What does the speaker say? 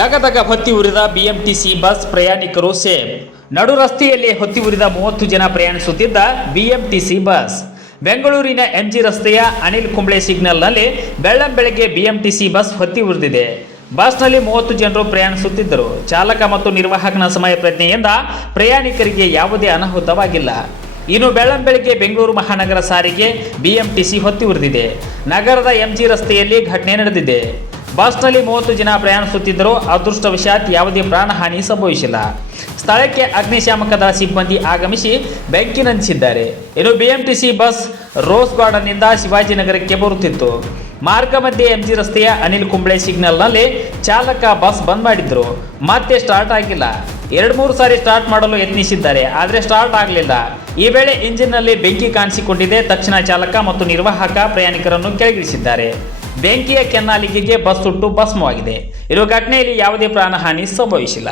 ದಗದಗ ಹೊತ್ತಿ ಉರಿದ BMTC bus ಪ್ರಯಾಣಿಕರು ಸೇಫ್ ನಡು ರಸ್ತೆಯಲ್ಲಿ ಹೊತ್ತಿ ಉರಿದ ಮೂವತ್ತು ಜನ ಪ್ರಯಾಣಿಸುತ್ತಿದ್ದ ಬಿಎಂಟಿಸಿ ಬಸ್. ಬೆಂಗಳೂರಿನ ಎಂಜಿ ರಸ್ತೆಯ ಅನಿಲ್ ಕುಂಬ್ಳೆ ಸಿಗ್ನಲ್ನಲ್ಲಿ ಬೆಳ್ಳಂ ಬೆಳಗ್ಗೆ ಬಿಎಂಟಿಸಿ ಬಸ್ ಹೊತ್ತಿ ಉರಿದಿದೆ. ಬಸ್ನಲ್ಲಿ ಮೂವತ್ತು ಜನರು ಪ್ರಯಾಣಿಸುತ್ತಿದ್ದರು. ಚಾಲಕ ಮತ್ತು ನಿರ್ವಾಹಕನ ಸಮಯ ಪ್ರಜ್ಞೆಯಿಂದ ಪ್ರಯಾಣಿಕರಿಗೆ ಯಾವುದೇ ಅನಾಹುತವಾಗಿಲ್ಲ. ಇನ್ನು ಬೆಳ್ಳಂ ಬೆಳಗ್ಗೆ ಬೆಂಗಳೂರು ಮಹಾನಗರ ಸಾರಿಗೆ ಬಿಎಂಟಿಸಿ ಹೊತ್ತಿ ಉರಿದಿದೆ. ನಗರದ ಎಂಜಿ ರಸ್ತೆಯಲ್ಲಿ ಘಟನೆ ನಡೆದಿದೆ. ಬಸ್ನಲ್ಲಿ ಮೂವತ್ತು ಜನ ಪ್ರಯಾಣಿಸುತ್ತಿದ್ದರು ಅದೃಷ್ಟವಶಾತ್ ಯಾವುದೇ ಪ್ರಾಣಹಾನಿ ಸಂಭವಿಸಿಲ್ಲ. ಸ್ಥಳಕ್ಕೆ ಅಗ್ನಿಶಾಮಕ ದಳ ಸಿಬ್ಬಂದಿ ಆಗಮಿಸಿ ಬೆಂಕಿ ನಂದಿಸಿದ್ದಾರೆ ಇನ್ನು ಬಿಎಂಟಿಸಿ ಬಸ್ ರೋಸ್ ಗಾರ್ಡನ್ನಿಂದ ಶಿವಾಜಿನಗರಕ್ಕೆ ಬರುತ್ತಿತ್ತು. ಮಾರ್ಗ ಮಧ್ಯೆ ಎಂಜಿ ರಸ್ತೆಯ ಅನಿಲ್ ಕುಂಬ್ಳೆ ಸಿಗ್ನಲ್ನಲ್ಲಿ ಚಾಲಕ ಬಸ್ ಬಂದ್ ಮಾಡಿದ್ರು. ಮತ್ತೆ ಸ್ಟಾರ್ಟ್ ಆಗಿಲ್ಲ. ಎರಡು ಮೂರು ಸಾರಿ ಸ್ಟಾರ್ಟ್ ಮಾಡಲು ಯತ್ನಿಸಿದ್ದಾರೆ, ಆದರೆ ಸ್ಟಾರ್ಟ್ ಆಗಲಿಲ್ಲ. ಈ ವೇಳೆ ಇಂಜಿನ್ನಲ್ಲಿ ಬೆಂಕಿ ಕಾಣಿಸಿಕೊಂಡಿದೆ. ತಕ್ಷಣ ಚಾಲಕ ಮತ್ತು ನಿರ್ವಾಹಕ ಪ್ರಯಾಣಿಕರನ್ನು ಕೆಳಗಿಳಿಸಿದ್ದಾರೆ. ಬೆಂಕಿಯ ಕೆನ್ನಾಲಿಗೆಗೆ ಬಸ್ ಸುಟ್ಟು ಭಸ್ಮವಾಗಿದೆ. ಇರುವ ಘಟನೆಯಲ್ಲಿ ಯಾವುದೇ ಪ್ರಾಣಹಾನಿ ಸಂಭವಿಸಿಲ್ಲ.